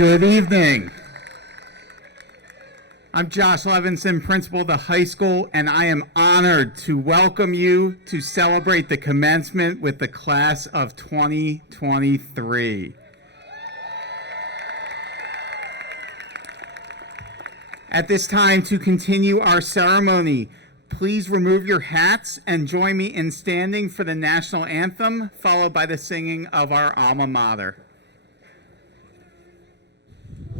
Good evening. I'm Josh Levinson, principal of the high school, and I am honored to welcome you to celebrate the commencement with the class of 2023. At this time, to continue our ceremony, please remove your hats and join me in standing for the national anthem, followed by the singing of our alma mater.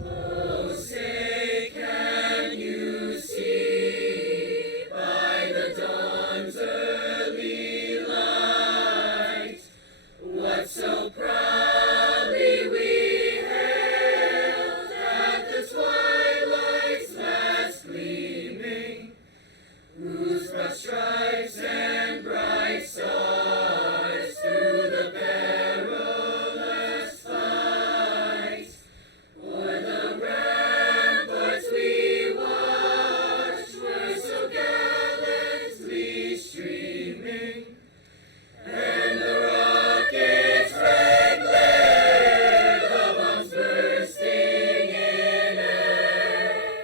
Oh, say, can you see by the dawn's early light what so proudly we hailed at the twilight's last gleaming, whose broad stripes and bright stars through the perilous fight o'er the ramparts we watched were so gallantly streaming, and the rocket's red glare, the bombs bursting in air,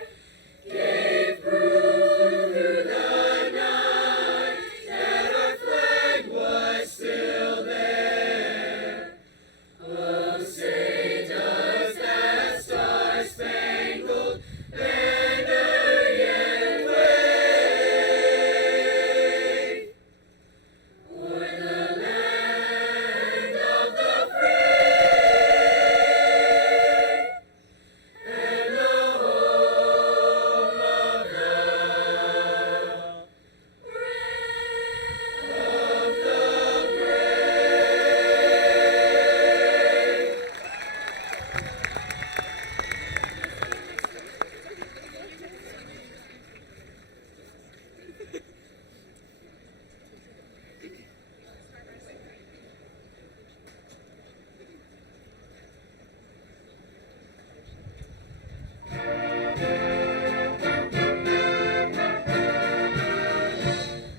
gave proof through the night that our flag was still there. Oh, say does that star-spangled banner yet wave o'er the land of the free and the home of the brave.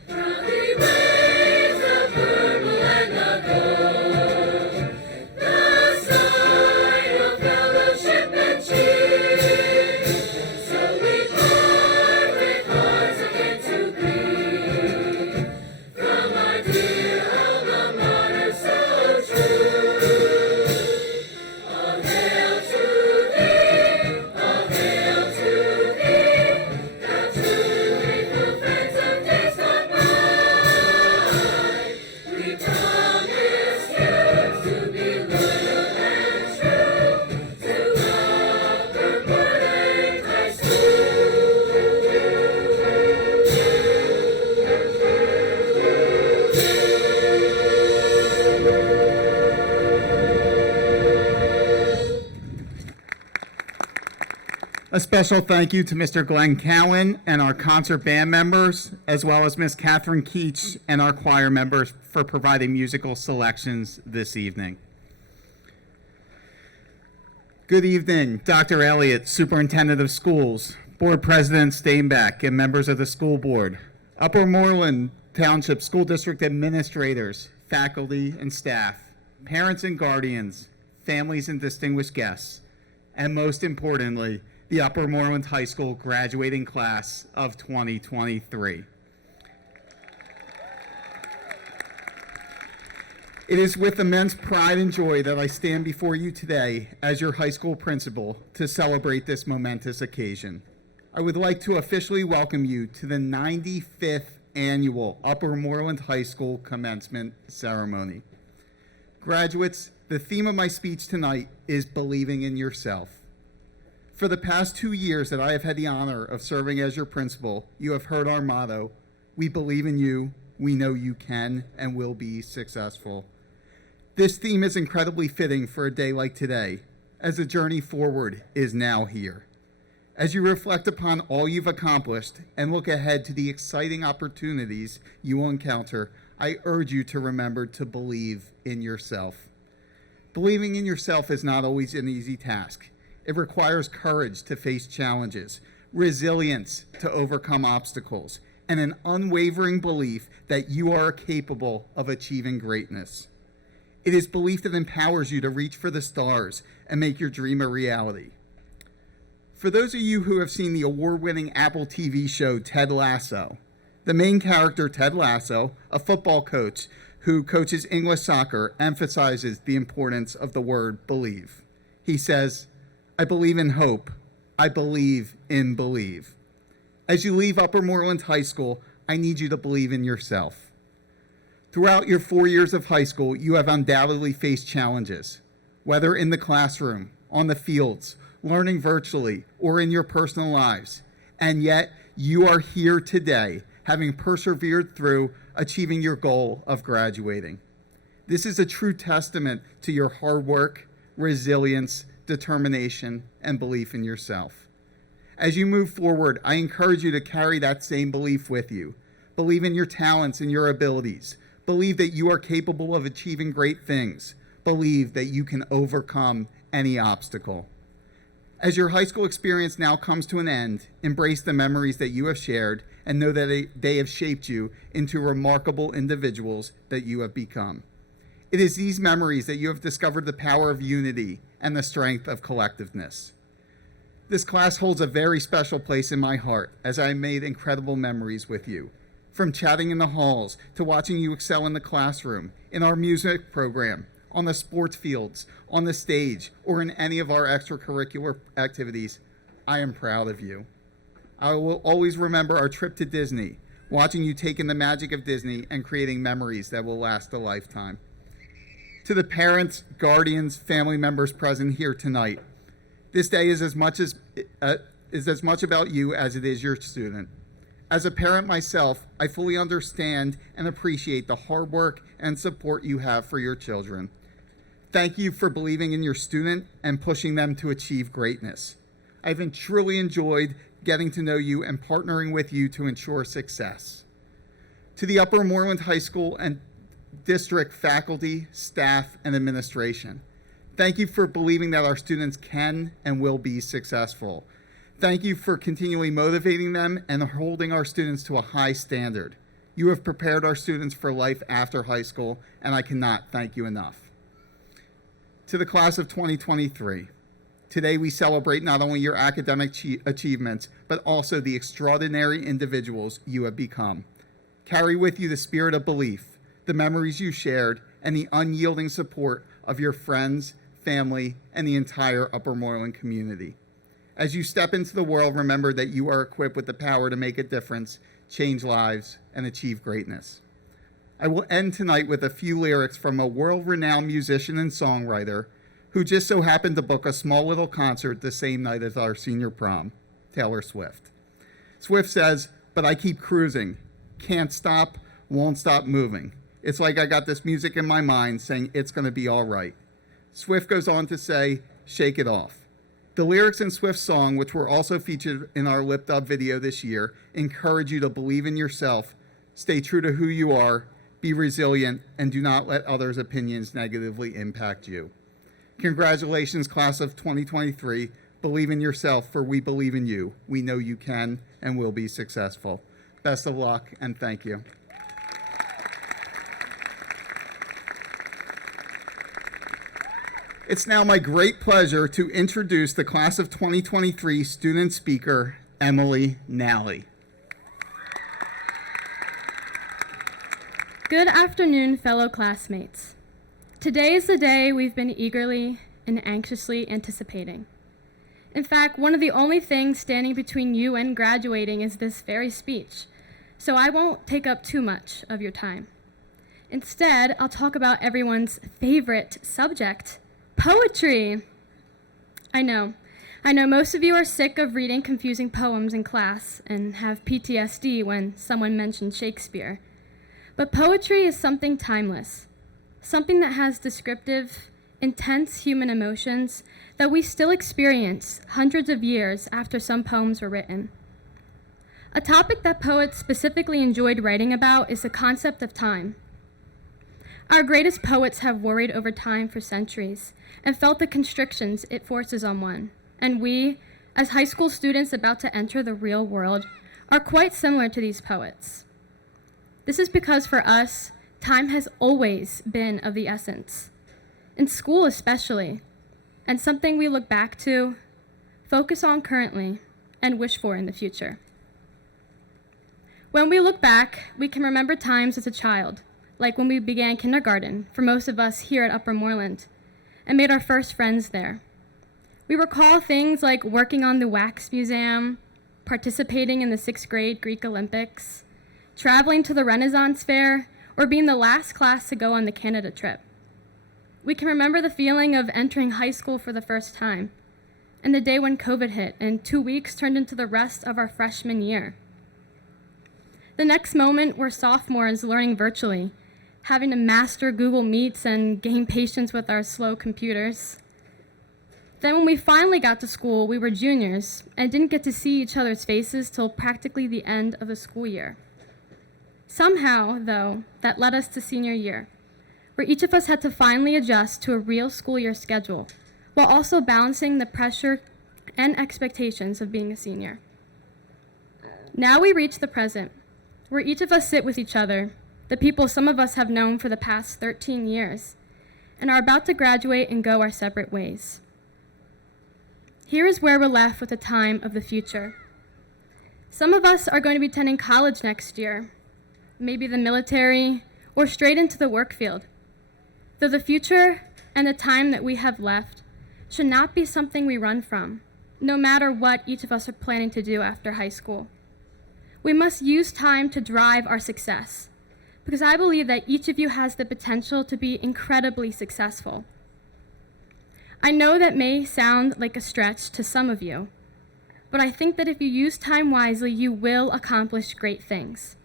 Proudly waves the purple and the gold, the sign of fellowship and cheer. So we part with hearts again to greet from our dear alma mater so true. All hail to thee, all hail to thee, thou true faithful friends of days gone by. We promise you to be loyal and true to Upper Moreland High A special thank you to Mr. Glenn Cowan and our concert band members, as well as Miss Catherine Keach and our choir members for providing musical selections this evening. Good evening, Dr. Elliott, Superintendent of Schools, Board President Steinbeck, and members of the school board, Upper Moreland Township School District administrators, faculty and staff, parents and guardians, families and distinguished guests, and most importantly, the Upper Moreland High School graduating class of 2023. It is with immense pride and joy that I stand before you today as your high school principal to celebrate this momentous occasion. I would like to officially welcome you to the 95th annual Upper Moreland High School commencement ceremony. Graduates, the theme of my speech tonight is believing in yourself. For the past 2 years that I have had the honor of serving as your principal, you have heard our motto, we believe in you, we know you can and will be successful. This theme is incredibly fitting for a day like today, as the journey forward is now here. As you reflect upon all you've accomplished and look ahead to the exciting opportunities you will encounter, I urge you to remember to believe in yourself. Believing in yourself is not always an easy task. It requires courage to face challenges, resilience to overcome obstacles, and an unwavering belief that you are capable of achieving greatness. It is belief that empowers you to reach for the stars and make your dream a reality. For those of you who have seen the award-winning Apple TV show Ted Lasso, the main character, Ted Lasso, a football coach who coaches English soccer, emphasizes the importance of the word believe. He says, "I believe in hope. I believe in believe." As you leave Upper Moreland High School, I need you to believe in yourself. Throughout your 4 years of high school, you have undoubtedly faced challenges, whether in the classroom, on the fields, learning virtually, or in your personal lives. And yet, you are here today, having persevered through achieving your goal of graduating. This is a true testament to your hard work, resilience, determination, and belief in yourself. As you move forward, I encourage you to carry that same belief with you. Believe in your talents and your abilities. Believe that you are capable of achieving great things. Believe that you can overcome any obstacle. As your high school experience now comes to an end, embrace the memories that you have shared and know that they have shaped you into remarkable individuals that you have become. It is these memories that you have discovered the power of unity and the strength of collectiveness. This class holds a very special place in my heart as I made incredible memories with you. From chatting in the halls to watching you excel in the classroom, in our music program, on the sports fields, on the stage, or in any of our extracurricular activities, I am proud of you. I will always remember our trip to Disney, watching you take in the magic of Disney and creating memories that will last a lifetime. To the parents, guardians, family members present here tonight, this day is as much about you as it is your student. As a parent myself, I fully understand and appreciate the hard work and support you have for your children. Thank you for believing in your student and pushing them to achieve greatness. I've truly enjoyed getting to know you and partnering with you to ensure success. To the Upper Moreland High School and district faculty, staff, and administration, thank you for believing that our students can and will be successful. Thank you for continually motivating them and holding our students to a high standard. You have prepared our students for life after high school, and I cannot thank you enough. To the class of 2023, today we celebrate not only your academic achievements, but also the extraordinary individuals you have become. Carry with you the spirit of belief, the memories you shared, and the unyielding support of your friends, family, and the entire Upper Moreland community. As you step into the world, remember that you are equipped with the power to make a difference, change lives, and achieve greatness. I will end tonight with a few lyrics from a world-renowned musician and songwriter who just so happened to book a small little concert the same night as our senior prom, Taylor Swift. Swift says, "But I keep cruising, can't stop, won't stop moving. It's like I got this music in my mind saying it's gonna be all right." Swift goes on to say, "Shake it off." The lyrics in Swift's song, which were also featured in our Lift Up video this year, encourage you to believe in yourself, stay true to who you are, be resilient, and do not let others' opinions negatively impact you. Congratulations, class of 2023. Believe in yourself, for we believe in you. We know you can and will be successful. Best of luck, and thank you. It's now my great pleasure to introduce the class of 2023 student speaker, Emily Nally. Good afternoon, fellow classmates. Today is the day we've been eagerly and anxiously anticipating. In fact, one of the only things standing between you and graduating is this very speech, so I won't take up too much of your time. Instead, I'll talk about everyone's favorite subject, poetry. I know most of you are sick of reading confusing poems in class and have PTSD when someone mentions Shakespeare. But poetry is something timeless, something that has descriptive, intense human emotions that we still experience hundreds of years after some poems were written. A topic that poets specifically enjoyed writing about is the concept of time. Our greatest poets have worried over time for centuries and felt the constrictions it forces on one. And we, as high school students about to enter the real world, are quite similar to these poets. This is because for us, time has always been of the essence. in school especially, and something we look back to, focus on currently, and wish for in the future. When we look back, we can remember times as a child, like when we began kindergarten, for most of us here at Upper Moreland, and made our first friends there. We recall things like working on the Wax Museum, participating in the 6th grade Greek Olympics, traveling to the Renaissance Fair, or being the last class to go on the Canada trip. We can remember the feeling of entering high school for the first time, and the day when COVID hit and 2 weeks turned into the rest of our freshman year. The next moment were sophomores learning virtually, having to master Google Meets and gain patience with our slow computers. Then when we finally got to school, we were juniors and didn't get to see each other's faces till practically the end of the school year. Somehow, though, that led us to senior year, where each of us had to finally adjust to a real school year schedule, while also balancing the pressure and expectations of being a senior. Now we reach the present, where each of us sit with each other, the people some of us have known for the past 13 years, and are about to graduate and go our separate ways. Here is where we're left with the time of the future. Some of us are going to be attending college next year, maybe the military, or straight into the work field. Though the future and the time that we have left should not be something we run from, no matter what each of us are planning to do after high school. We must use time to drive our success, because I believe that each of you has the potential to be incredibly successful. I know that may sound like a stretch to some of you, but I think that if you use time wisely, you will accomplish great things.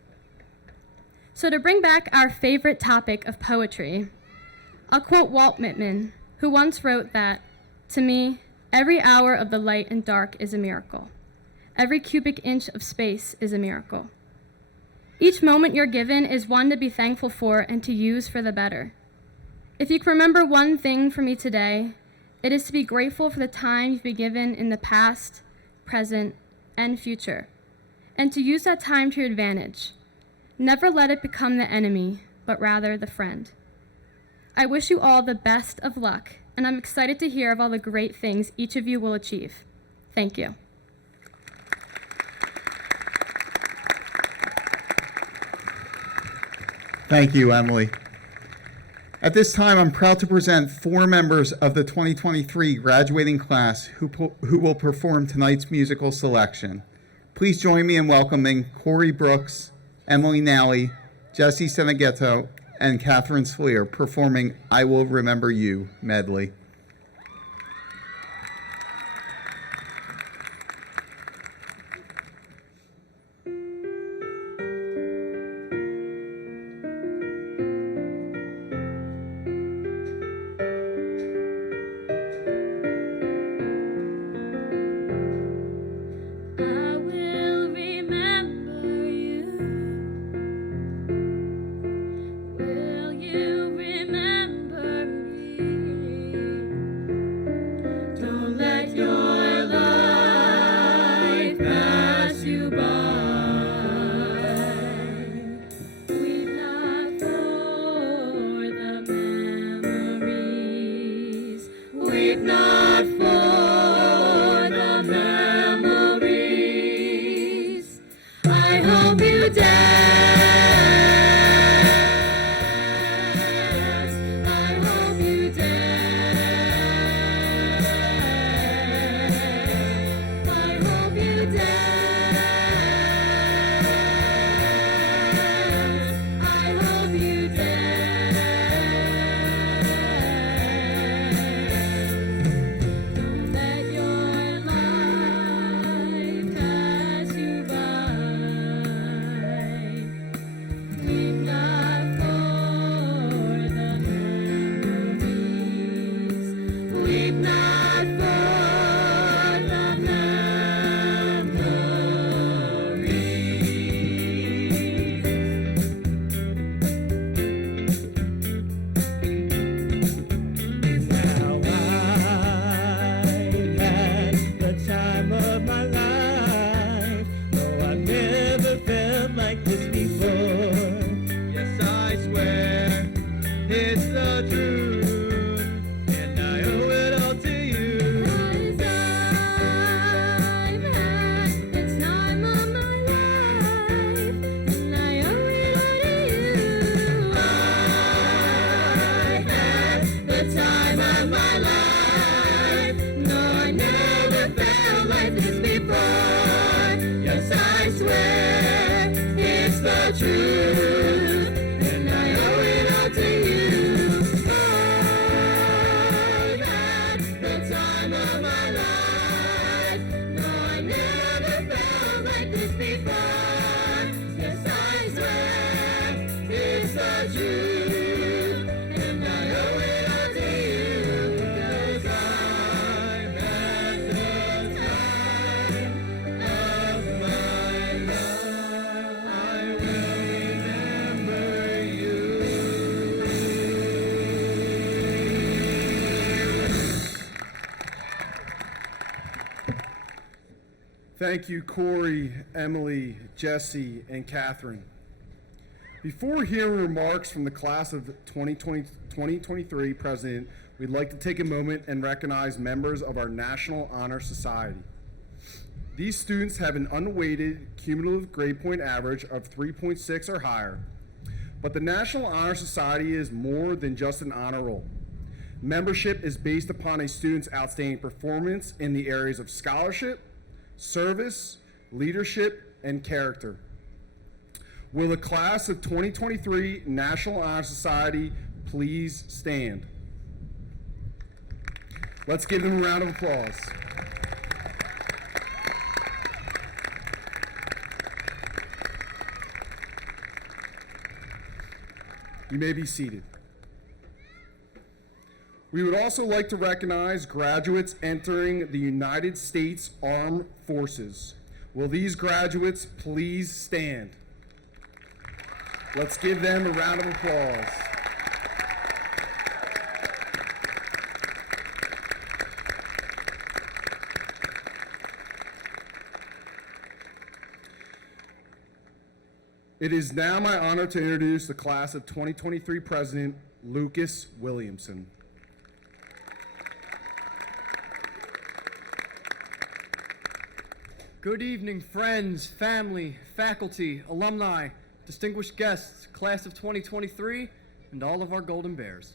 So to bring back our favorite topic of poetry, I'll quote Walt Whitman, who once wrote that, "To me, every hour of the light and dark is a miracle. Every cubic inch of space is a miracle." Each moment you're given is one to be thankful for and to use for the better. If you can remember one thing from me today, it is to be grateful for the time you've been given in the past, present, and future, and to use that time to your advantage. Never let it become the enemy, but rather the friend. I wish you all the best of luck, and I'm excited to hear of all the great things each of you will achieve. Thank you. Thank you, Emily. At this time, I'm proud to present 4 members of the 2023 graduating class who will perform tonight's musical selection. Please join me in welcoming Corey Brooks, Emily Nally, Jesse Seneghetto, and Catherine Sleer performing "I Will Remember You" medley. I will remember you. Will you remember me? before. Yes, I swear it's the truth, and I owe it all to you. I've had the time of my life. No, I never felt like this before. Yes, I swear it's the truth, and I owe it all to you. 'Cause I've had the time of my life. I will remember you. Thank you, Corey, Emily, Jesse, and Catherine. Before hearing remarks from the class of 2023 president, we'd like to take a moment and recognize members of our National Honor Society. These students have an unweighted cumulative grade point average of 3.6 or higher. But the National Honor Society is more than just an honor roll. Membership is based upon a student's outstanding performance in the areas of scholarship, service, leadership, and character. Will the class of 2023 National Honor Society please stand? Let's give them a round of applause. You may be seated. We would also like to recognize graduates entering the United States Armed Forces. Will these graduates please stand? Let's give them a round of applause. It is now my honor to introduce the class of 2023 President Lucas Williamson. Good evening, friends, family, faculty, alumni, distinguished guests, class of 2023, and all of our Golden Bears.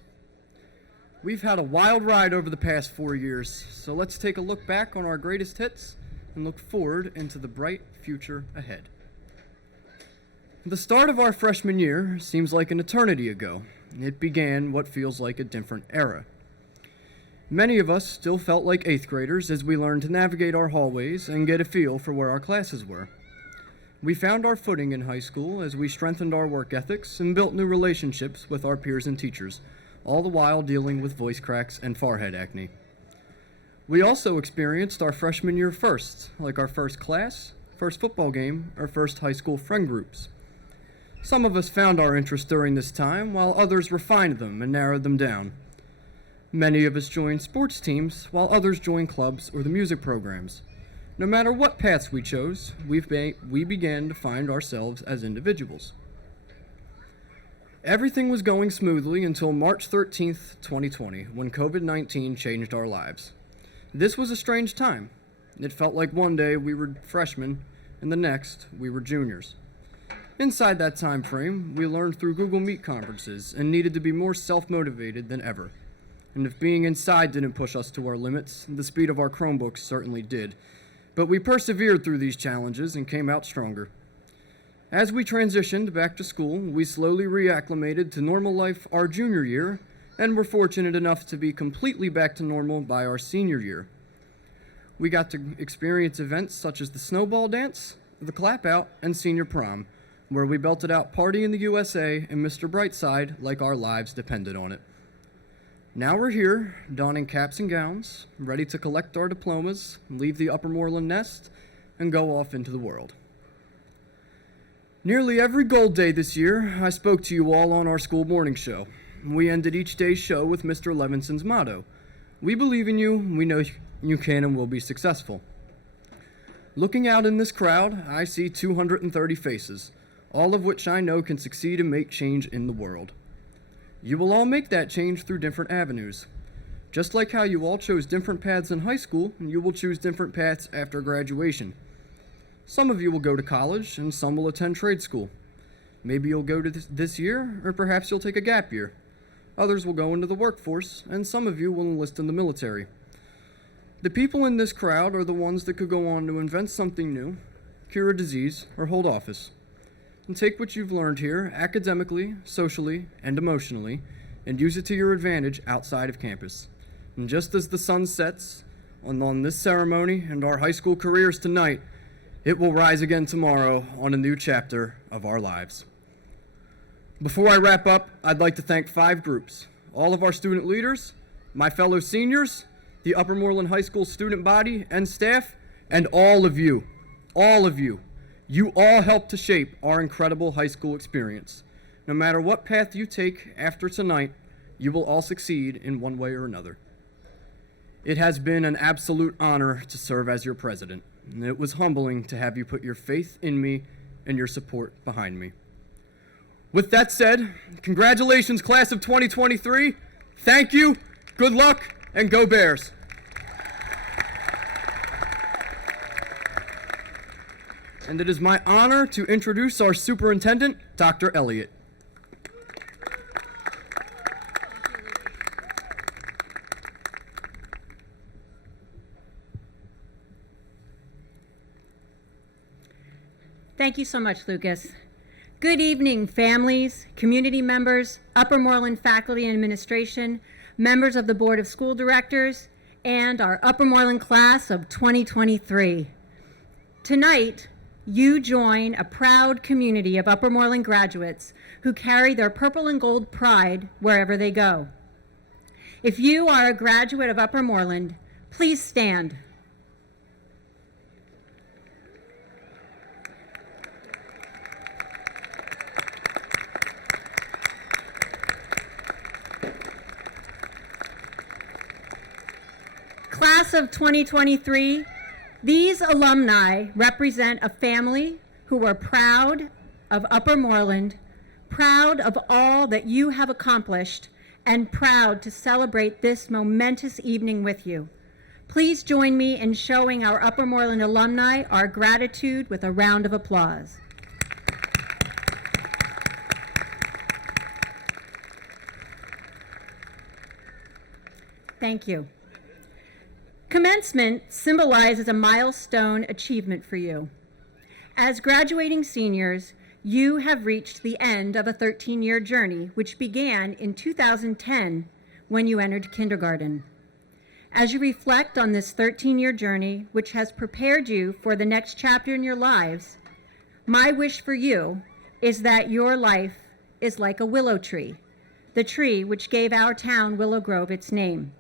We've had a wild ride over the past 4 years, so let's take a look back on our greatest hits and look forward into the bright future ahead. The start of our freshman year seems like an eternity ago. It began what feels like a different era. Many of us still felt like 8th graders as we learned to navigate our hallways and get a feel for where our classes were. We found our footing in high school as we strengthened our work ethics and built new relationships with our peers and teachers, all the while dealing with voice cracks and forehead acne. We also experienced our freshman year firsts, like our first class, first football game, or first high school friend groups. Some of us found our interests during this time, while others refined them and narrowed them down. Many of us joined sports teams, while others joined clubs or the music programs. No matter what paths we chose, we began to find ourselves as individuals. Everything was going smoothly until March 13th, 2020, when COVID-19 changed our lives. This was a strange time. It felt like one day we were freshmen, and the next we were juniors. Inside that time frame, we learned through Google Meet conferences and needed to be more self-motivated than ever. And if being inside didn't push us to our limits, the speed of our Chromebooks certainly did. But we persevered through these challenges and came out stronger. As we transitioned back to school, we slowly reacclimated to normal life our junior year, and were fortunate enough to be completely back to normal by our senior year. We got to experience events such as the snowball dance, the clap out, and senior prom, where we belted out Party in the USA and Mr. Brightside like our lives depended on it. Now we're here, donning caps and gowns, ready to collect our diplomas, leave the Upper Moreland nest, and go off into the world. Nearly every Gold Day this year, I spoke to you all on our school morning show. We ended each day's show with Mr. Levinson's motto, "We believe in you, we know you can and will be successful." Looking out in this crowd, I see 230 faces, all of which I know can succeed and make change in the world. You will all make that change through different avenues. Just like how you all chose different paths in high school, you will choose different paths after graduation. Some of you will go to college, and some will attend trade school. Maybe you'll go to this year, or perhaps you'll take a gap year. Others will go into the workforce, and some of you will enlist in the military. The people in this crowd are the ones that could go on to invent something new, cure a disease, or hold office. And take what you've learned here, academically, socially, and emotionally, and use it to your advantage outside of campus. And just as the sun sets on this ceremony and our high school careers tonight, it will rise again tomorrow on a new chapter of our lives. Before I wrap up, I'd like to thank 5 groups: all of our student leaders, my fellow seniors, the Upper Moreland High School student body and staff, and all of you. All of you. You all helped to shape our incredible high school experience. No matter what path you take after tonight, you will all succeed in one way or another. It has been an absolute honor to serve as your president, and it was humbling to have you put your faith in me and your support behind me. With that said, congratulations, class of 2023. Thank you, good luck, and go Bears. And it is my honor to introduce our superintendent, Dr. Elliott. Thank you so much, Lucas. Good evening, families, community members, Upper Moreland faculty and administration, members of the Board of School Directors, and our Upper Moreland class of 2023. Tonight, you join a proud community of Upper Moreland graduates who carry their purple and gold pride wherever they go. If you are a graduate of Upper Moreland, please stand. Class of 2023, these alumni represent a family who are proud of Upper Moreland, proud of all that you have accomplished, and proud to celebrate this momentous evening with you. Please join me in showing our Upper Moreland alumni our gratitude with a round of applause. Thank you. Commencement symbolizes a milestone achievement for you. As graduating seniors, you have reached the end of a 13-year journey, which began in 2010 when you entered kindergarten. As you reflect on this 13-year journey, which has prepared you for the next chapter in your lives, my wish for you is that your life is like a willow tree, the tree which gave our town Willow Grove its name.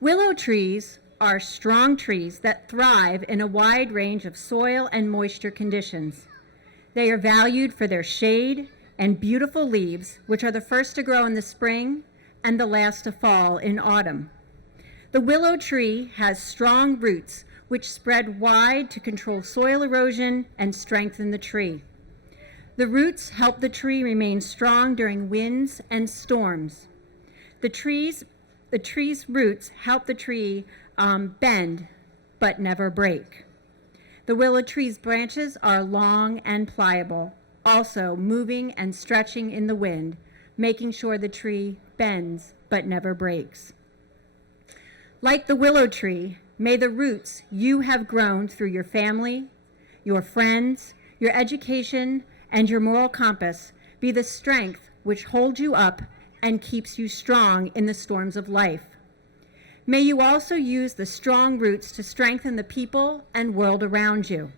Willow trees are strong trees that thrive in a wide range of soil and moisture conditions. They are valued for their shade and beautiful leaves, which are the first to grow in the spring and the last to fall in autumn. The willow tree has strong roots which spread wide to control soil erosion and strengthen the tree. The roots help the tree remain strong during winds and storms. The tree's roots help the tree bend but never break. The willow tree's branches are long and pliable, also moving and stretching in the wind, making sure the tree bends but never breaks. Like the willow tree, may the roots you have grown through your family, your friends, your education, and your moral compass be the strength which holds you up and keeps you strong in the storms of life. May you also use the strong roots to strengthen the people and world around you.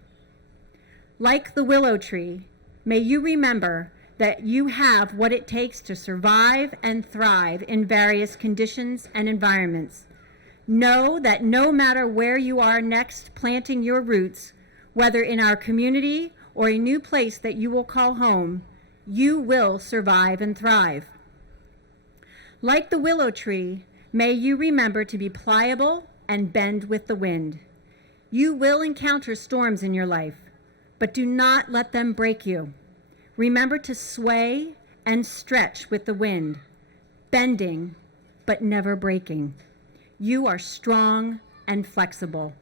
Like the willow tree, may you remember that you have what it takes to survive and thrive in various conditions and environments. Know that no matter where you are next planting your roots, whether in our community or a new place that you will call home, you will survive and thrive. Like the willow tree, may you remember to be pliable and bend with the wind. You will encounter storms in your life, but do not let them break you. Remember to sway and stretch with the wind, bending but never breaking. You are strong and flexible.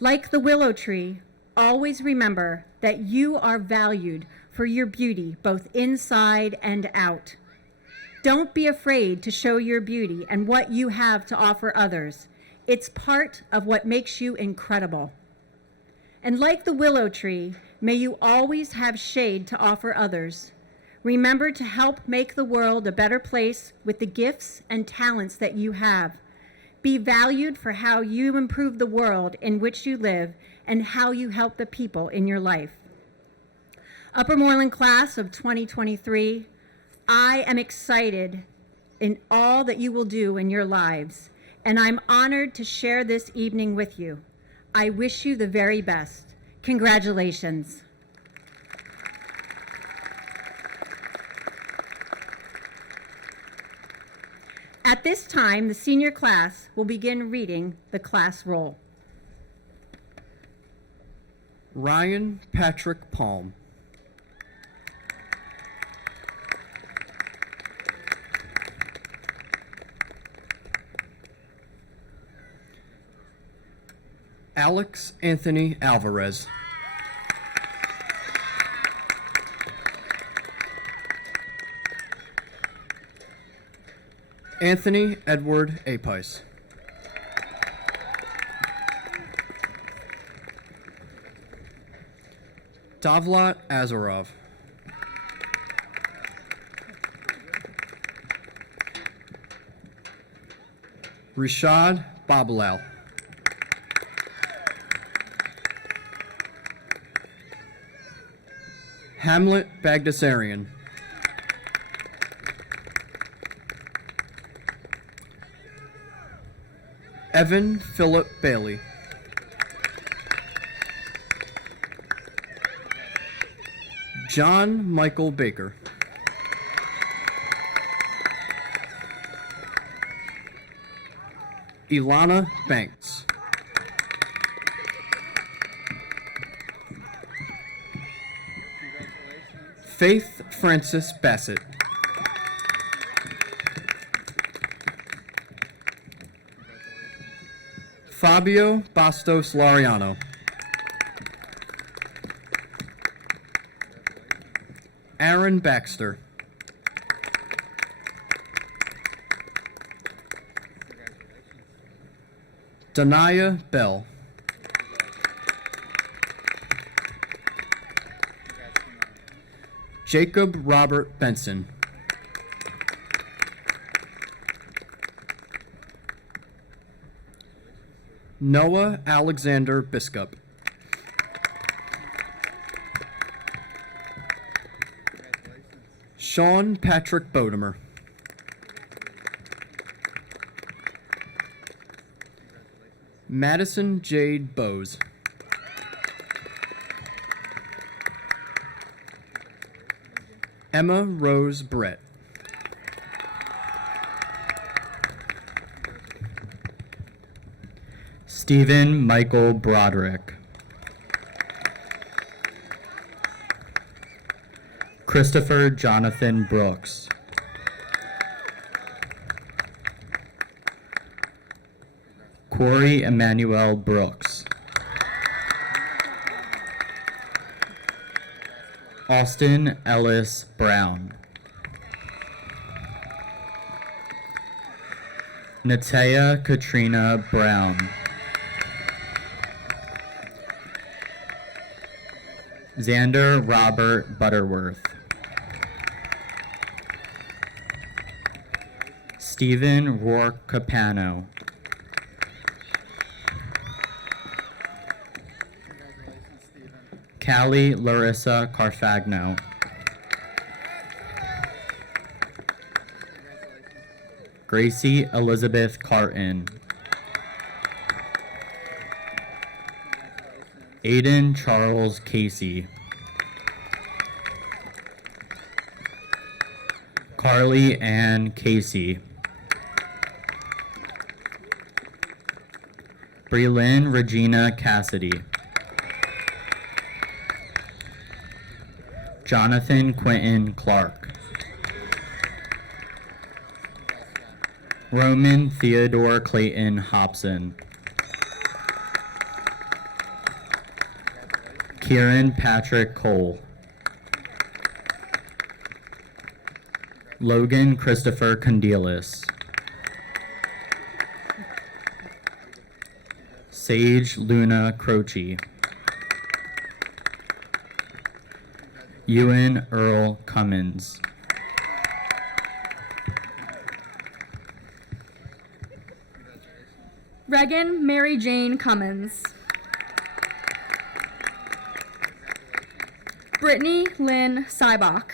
Like the willow tree, always remember that you are valued for your beauty both inside and out. Don't be afraid to show your beauty and what you have to offer others. It's part of what makes you incredible. And like the willow tree, may you always have shade to offer others. Remember to help make the world a better place with the gifts and talents that you have. Be valued for how you improve the world in which you live and how you help the people in your life. Upper Moreland class of 2023, I am excited in all that you will do in your lives, and I'm honored to share this evening with you. I wish you the very best. Congratulations. At this time, the senior class will begin reading the class roll. Ryan Patrick Palm. Alex Anthony Alvarez. Anthony Edward Apice. Davlat Azarov. Rishad Babalal. Hamlet Bagdasarian. Evan Philip Bailey. John Michael Baker. Ilana Banks. Faith Francis Bassett. Fabio Bastos Lariano. Aaron Baxter. Danaya Bell. Jacob Robert Benson. Noah Alexander Biscup. Sean Patrick Bodemer. Madison Jade Bowes. Emma Rose Brett. Stephen Michael Broderick. Christopher Jonathan Brooks. Corey Emmanuel Brooks. Austin Ellis Brown. Natea Katrina Brown. Xander Robert Butterworth. Stephen Rourke Capano. Callie Larissa Carfagno. Gracie Elizabeth Carton. Aiden Charles Casey. Carly Ann Casey. Breelyn Regina Cassidy. Jonathan Quentin Clark. Roman Theodore Clayton Hobson. Kieran Patrick Cole. Logan Christopher Condelis. Sage Luna Croce. Ewan Earl Cummins. Regan Mary Jane Cummins. Brittany Lynn Sybach.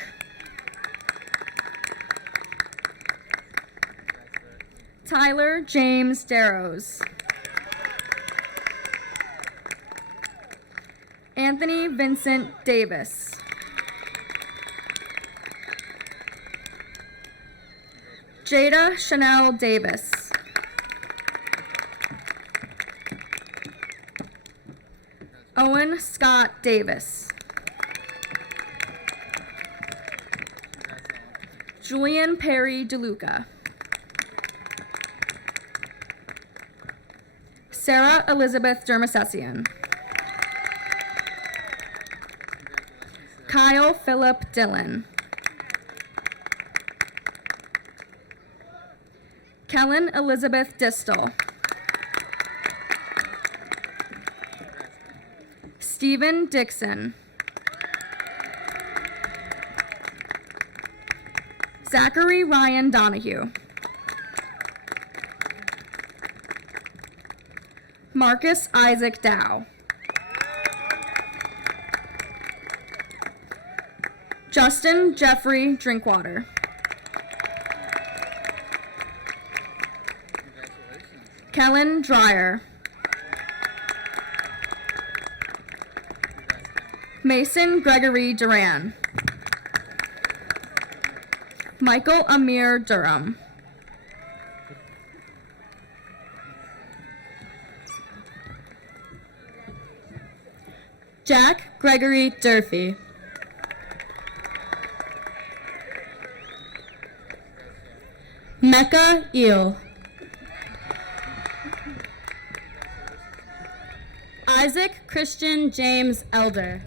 Tyler James Darrows. Anthony Vincent Davis. Jada Chanel Davis. Owen Scott Davis. Julian Perry DeLuca. Sarah Elizabeth Dermosessian. Kyle Philip Dillon. Kellen Elizabeth Distal. Stephen Dixon. Zachary Ryan Donahue. Marcus Isaac Dow. Justin Jeffrey Drinkwater. Kellen Dreyer. Mason Gregory Duran. Michael Amir Durham. Jack Gregory Durfee. Mecca Eel. Isaac Christian James Elder.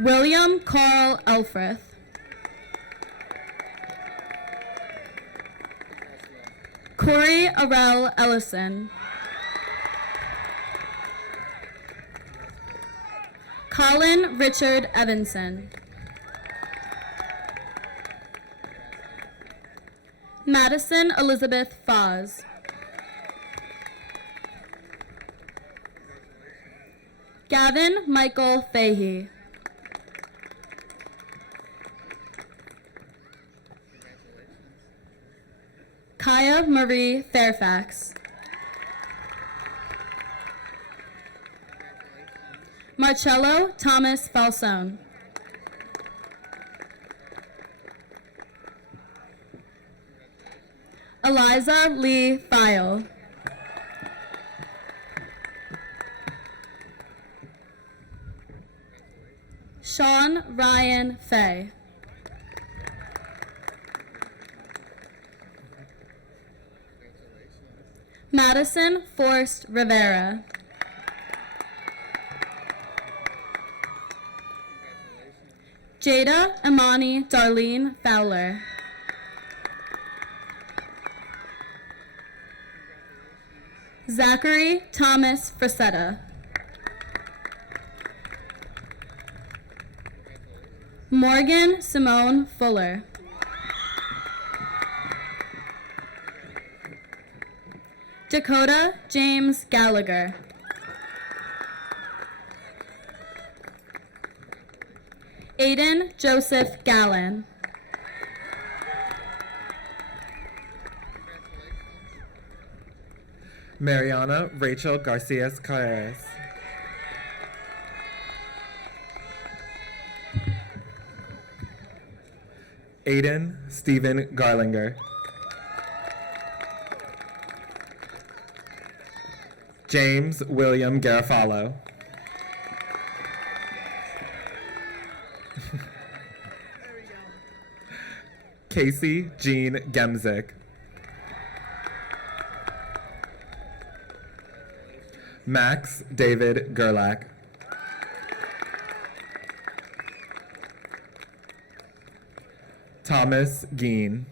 William Carl Elfreth. Corey Arel Ellison. Colin Richard Evanson. Madison Elizabeth Foz. Gavin Michael Fahey. Kaya Marie Fairfax. Marcello Thomas Falsone. Eliza Lee File. Sean Ryan Fay. Madison Forrest Rivera. Jada Imani Darlene Fowler. Zachary Thomas Frisetta. Morgan Simone Fuller. Dakota James Gallagher. Aiden Joseph Gallen. Mariana Rachel Garcia Carreras. Aiden Stephen Garlinger. James William Garofalo. Casey Jean Gemzik. Max David Gerlach. Thomas Geen.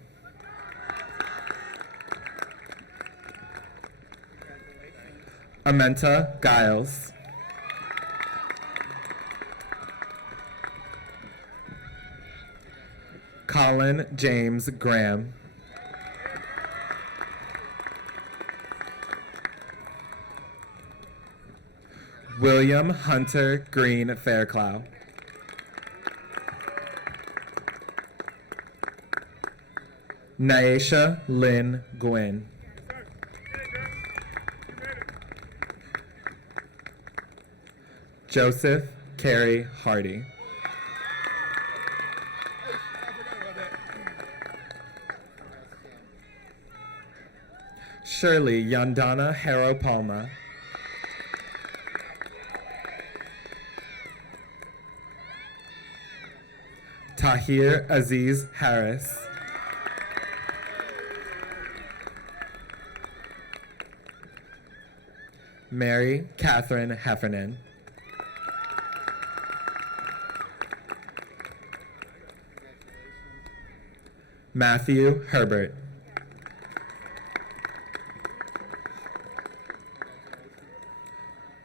Amenta Giles. Colin James Graham. William Hunter Green Fairclough. Nyesha Lynn Gwynn. Joseph Carey Hardy. Shirley Yandana Harrow Palma. Tahir Aziz Harris. Mary Catherine Heffernan. Matthew Herbert.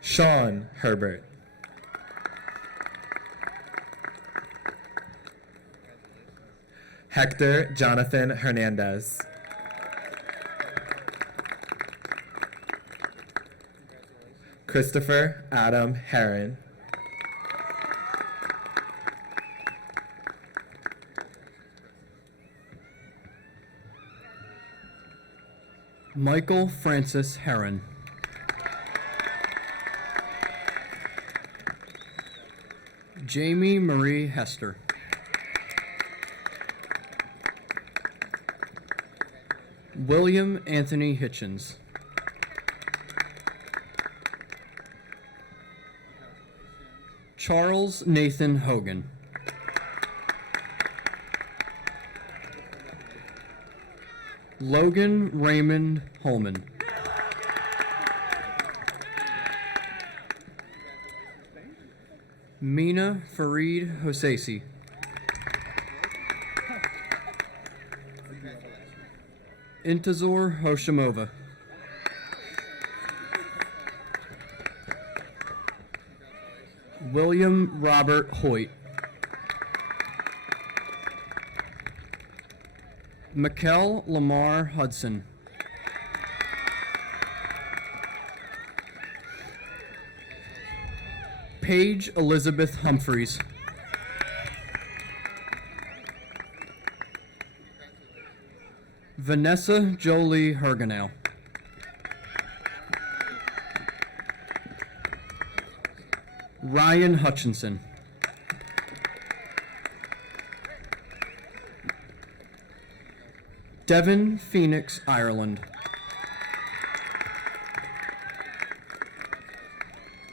Sean Herbert. Hector Jonathan Hernandez. Christopher Adam Heron. Michael Francis Heron. Jamie Marie Hester. William Anthony Hitchens. Charles Nathan Hogan. Logan Raymond Holman. Mina Farid Hosseisi. Intazor Hoshimova. William Robert Hoyt. Mikkel Lamar Hudson. Paige Elizabeth Humphreys. Vanessa Jolie Hergenau. Ryan Hutchinson. Devon Phoenix, Ireland.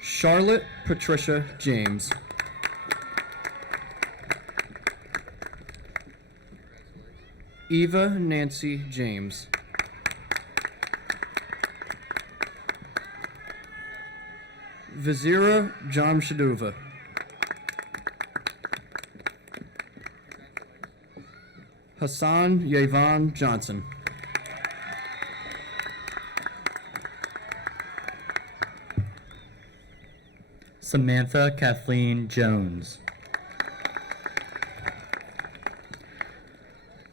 Charlotte Patricia James. Eva Nancy James. Vizira Jamshadova. Hassan Yavon Johnson. Samantha Kathleen Jones.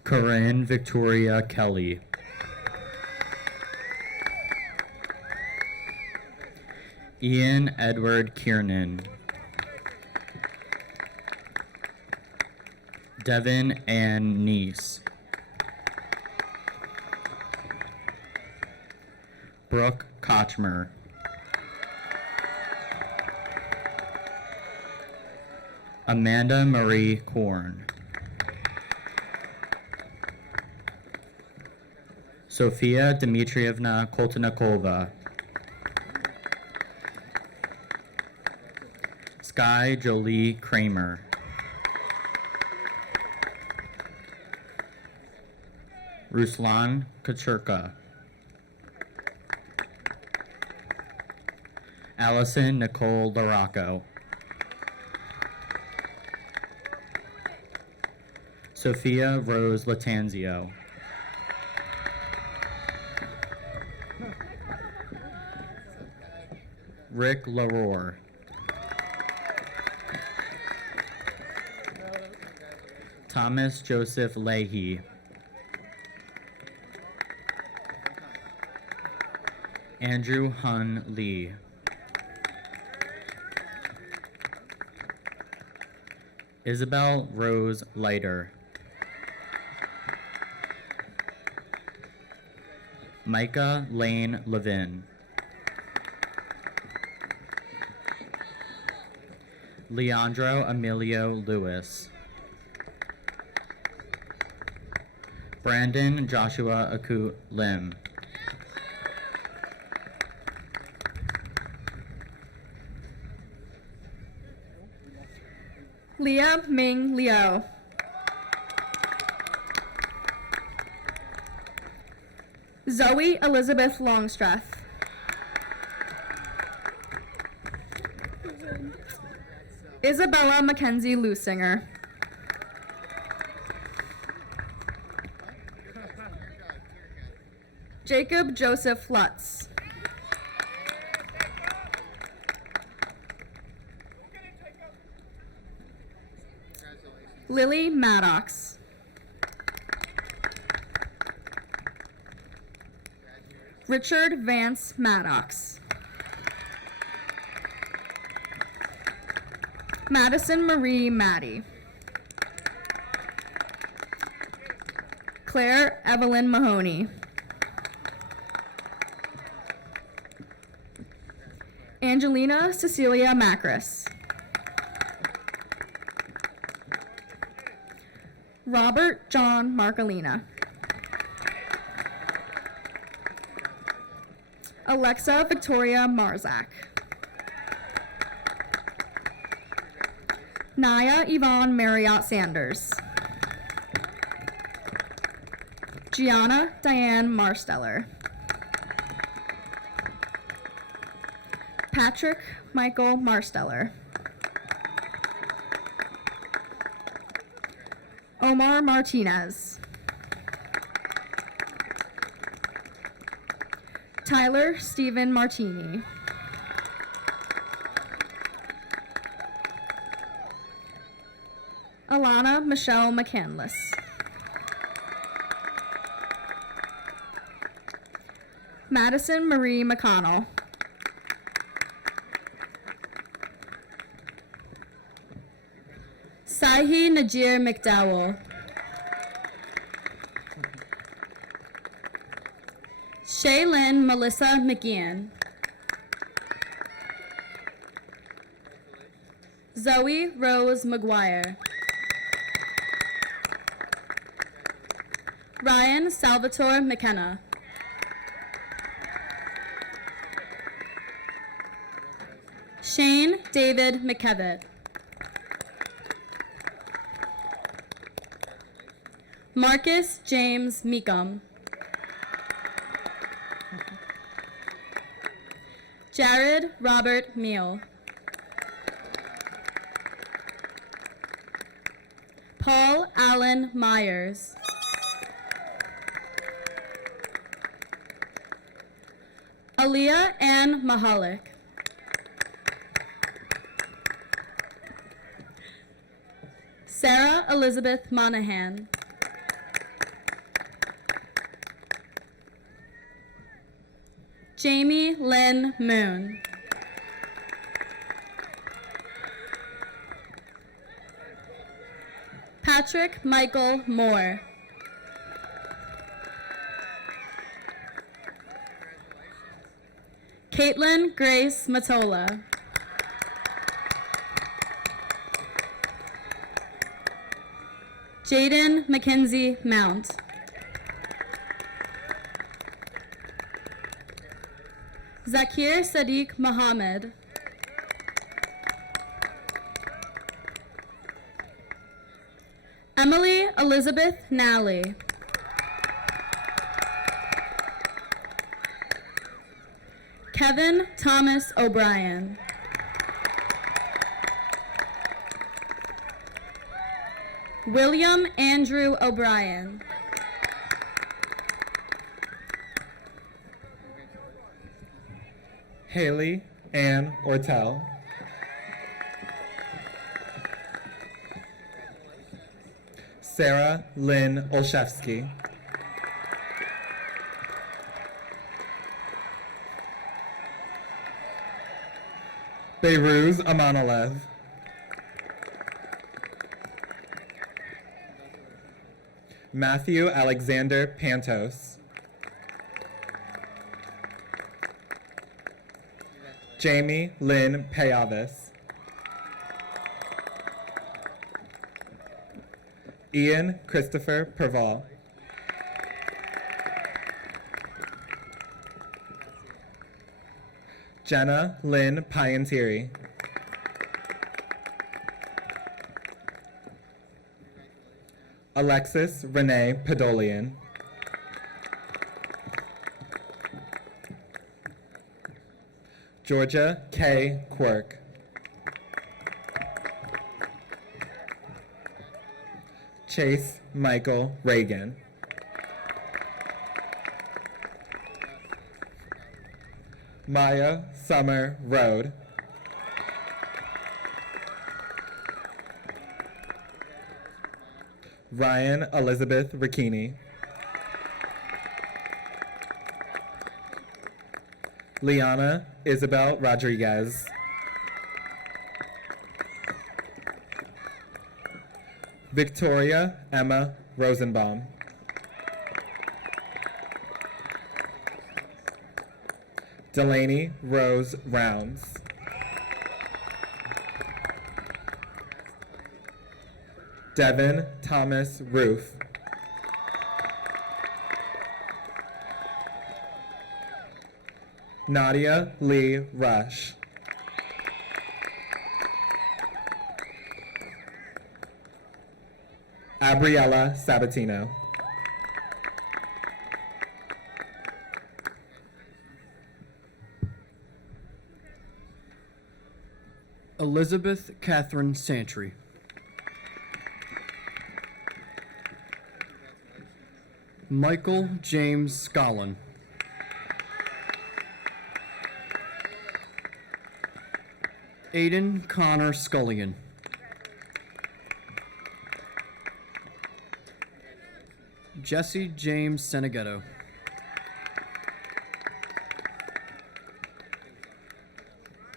Corinne Victoria Kelly. Ian Edward Kiernan. Devin Ann Neese. Brooke Kochmer. Amanda Marie Korn. Sofia Dmitrievna Koltnikova. Sky Jolie Kramer. Ruslan Kachurka. Allison Nicole Laraco. Sophia Rose Latanzio. Rick Leroy. Thomas Joseph Leahy. Andrew Hun Lee. Isabel Rose Leiter. Micah Lane Levin. Leandro Emilio Lewis. Brandon Joshua Akut Lim. Leah Ming Liao. Zoe Elizabeth Longstreth. Isabella Mackenzie Lusinger. Jacob Joseph Lutz. Lily Maddox. Richard Vance Maddox. Madison Marie Maddie. Claire Evelyn Mahoney. Angelina Cecilia Macris. Robert John Marcolina. Alexa Victoria Marzak. Naya Yvonne Marriott Sanders. Gianna Diane Marsteller. Patrick Michael Marsteller. Omar Martinez. Tyler Stephen Martini. Alana Michelle McCandless. Madison Marie McConnell. Sahi Najir McDowell. Shaylin Melissa McGeehan. Zoe Rose McGuire. Ryan Salvatore McKenna. Shane David McKevitt. Marcus James Meekum. Jared Robert Meal. Paul Allen Myers. Aaliyah Ann Mahalik. Sarah Elizabeth Monahan. Jamie Lynn Moon. Patrick Michael Moore. Caitlin Grace Matola. Jaden Mackenzie Mount. Zakir Sadiq Mohammed. Emily Elizabeth Nally. Kevin Thomas O'Brien. William Andrew O'Brien. Haley Ann Ortel. Sarah Lynn Olszewski. Behruz Amanalev. Matthew Alexander Pantos. Jamie Lynn Payavis. Ian Christopher Perval. Jenna Lynn Piantieri. Alexis Renee Podolian. Georgia K. Quirk. Chase Michael Reagan. Maya Summer Road. Ryan Elizabeth Ricchini. Liana Isabel Rodriguez. Victoria Emma Rosenbaum. Delaney Rose Rounds. Devin Thomas Roof. Nadia Lee Rush. Abriella Sabatino. Elizabeth Catherine Santry. Michael James Scollin. Aiden Connor Scullion. Jesse James Seneghetto.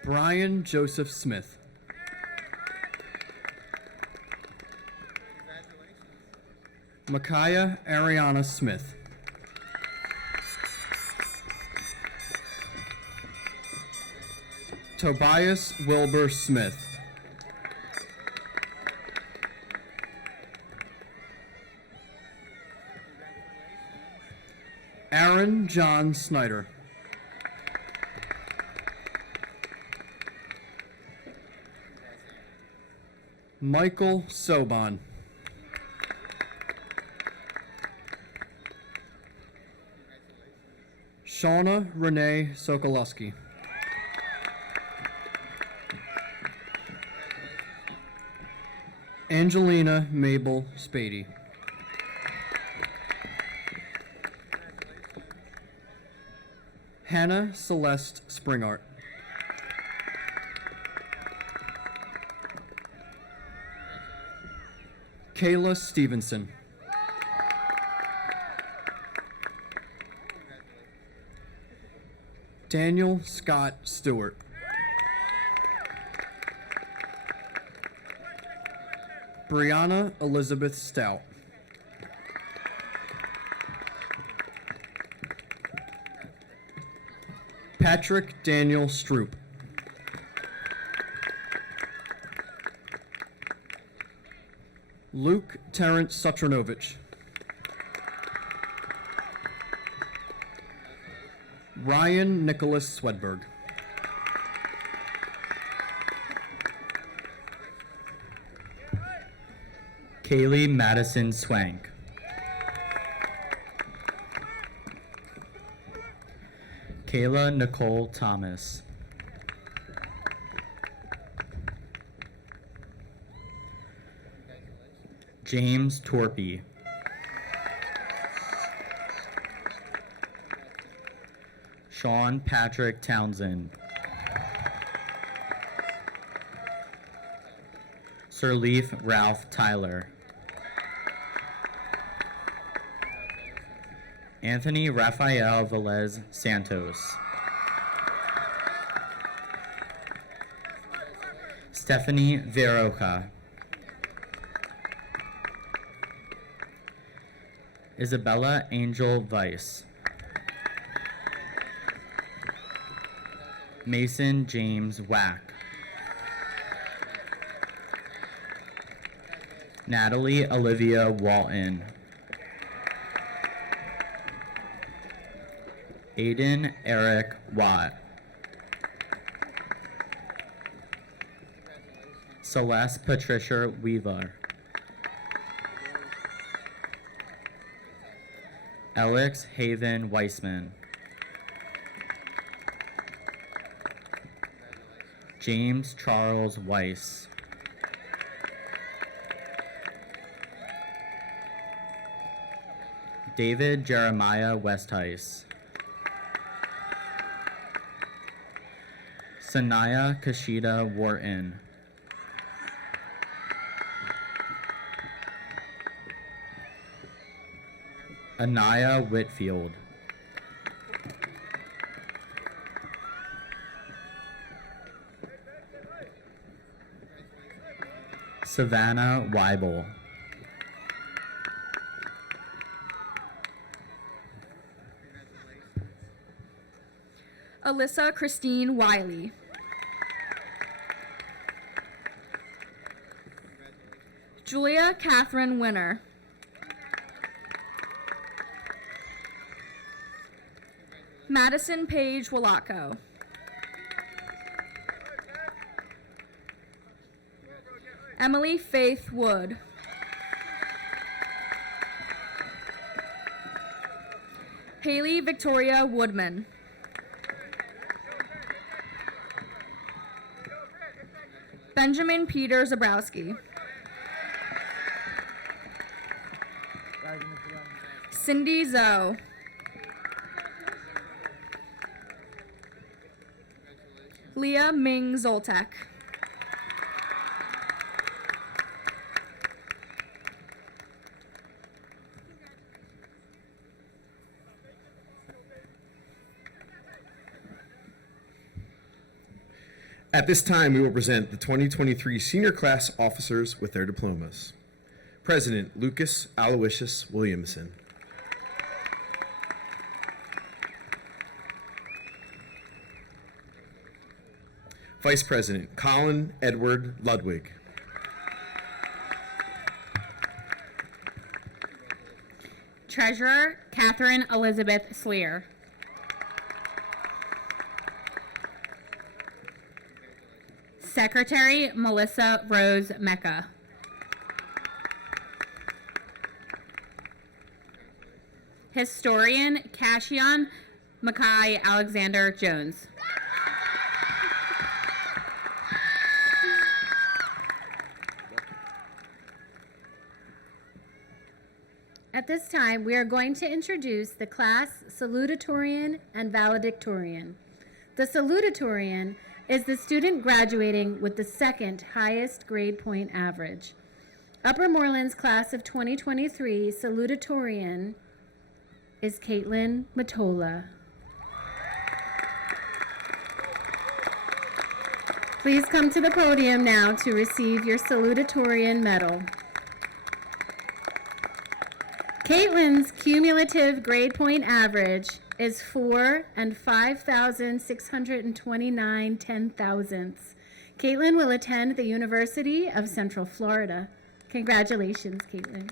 Brian Joseph Smith. Micaiah Ariana Smith. Tobias Wilbur Smith. Aaron John Snyder. Michael Soban. Shauna Renee Sokolowski. Angelina Mabel Spady. Hannah Celeste Springart. Kayla Stevenson. Daniel Scott Stewart. Brianna Elizabeth Stout. Patrick Daniel Stroop. Luke Terrence Sutranovich. Ryan Nicholas Swedberg. Kaylee Madison Swank. Kayla Nicole Thomas. James Torpy. Sean Patrick Townsend. Sirleaf Ralph Tyler. Anthony Rafael Velez Santos. Stephanie Veroca. Isabella Angel Weiss. Mason James Wack. Natalie Olivia Walton. Aiden Eric Watt. Celeste Patricia Weaver. Alex Haven Weissman. James Charles Weiss. David Jeremiah Westheis. Sanaya Kashida Wharton. Anaya Whitfield. Savannah Weibel. Alyssa Christine Wiley. Julia Catherine Winner. Madison Paige Walacco. Emily Faith Wood. Haley Victoria Woodman. Benjamin Peter Zabrowski. Cindy Zoe. Leah Ming Zoltek. At this time, we will present the 2023 senior class officers with their diplomas. President Lucas Aloysius Williamson. Vice President Colin Edward Ludwig. Treasurer Catherine Elizabeth Sleer. Secretary Melissa Rose Mecca. Historian Cashion Mackay Alexander Jones. At this time, we are going to introduce the class salutatorian and valedictorian. The salutatorian is the student graduating with the second highest grade point average. Upper Moreland's class of 2023 salutatorian is Caitlin Matola. Please come to the podium now to receive your salutatorian medal. Caitlin's cumulative grade point average is 4 and 5,629 ten-thousandths. Caitlin will attend the University of Central Florida. Congratulations, Caitlin.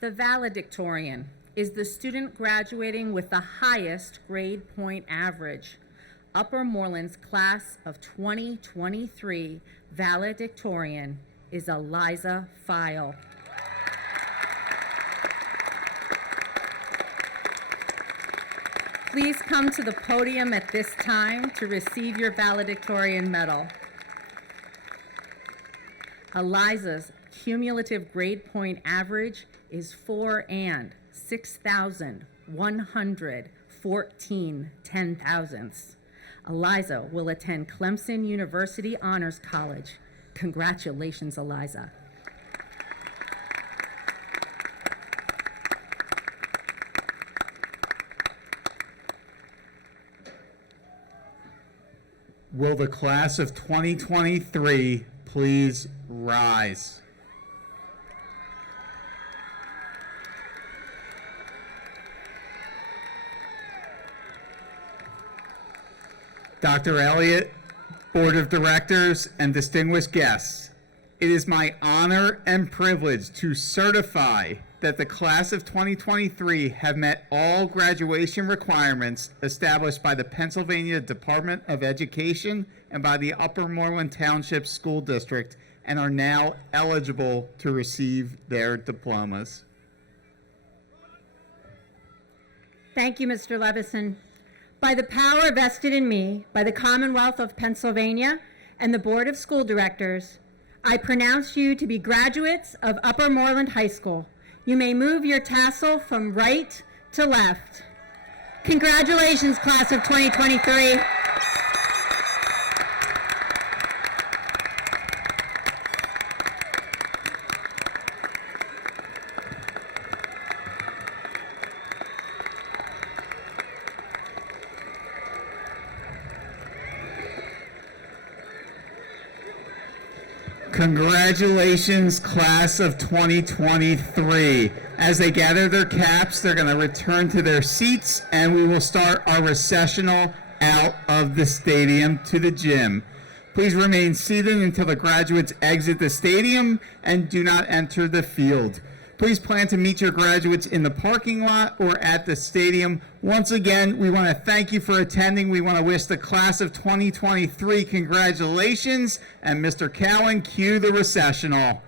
The valedictorian is the student graduating with the highest grade point average. Upper Moreland's class of 2023 valedictorian is Eliza File. Please come to the podium at this time to receive your valedictorian medal. Eliza's cumulative grade point average is 4.6,114 ten-thousandths. Eliza will attend Clemson University Honors College. Congratulations, Eliza. Will the class of 2023 please rise? Dr. Elliott, Board of Directors, and distinguished guests, it is my honor and privilege to certify that the class of 2023 have met all graduation requirements established by the Pennsylvania Department of Education and by the Upper Moreland Township School District and are now eligible to receive their diplomas. Thank you, Mr. Levison. By the power vested in me by the Commonwealth of Pennsylvania and the Board of School Directors, I pronounce you to be graduates of Upper Moreland High School. You may move your tassel from right to left. Congratulations, class of 2023. Congratulations, class of 2023. As they gather their caps, they're going to return to their seats, and we will start our recessional out of the stadium to the gym. Please remain seated until the graduates exit the stadium and do not enter the field. Please plan to meet your graduates in the parking lot or at the stadium. Once again, we want to thank you for attending. We want to wish the class of 2023 congratulations. And Mr. Cowan, cue the recessional.